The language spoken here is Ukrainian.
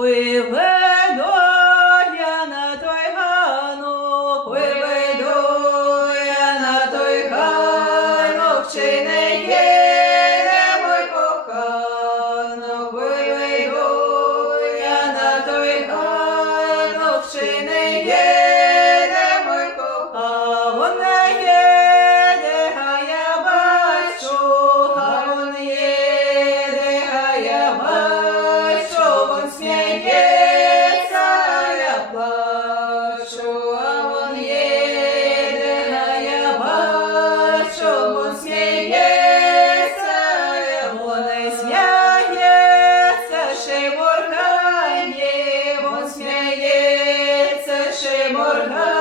Виведу я на той ганок, виведу я на той ганок, чи не їде мой коханок, виведу я на той ганок, чи не їде мой коханок, вона їде, а я бачу, а вон їде, а я бачу, вон сміється, а я плачу, а вон їде, а я бачу, вон сміється, вон не сміється, ще й моргає, вон сміється, ще й моргає.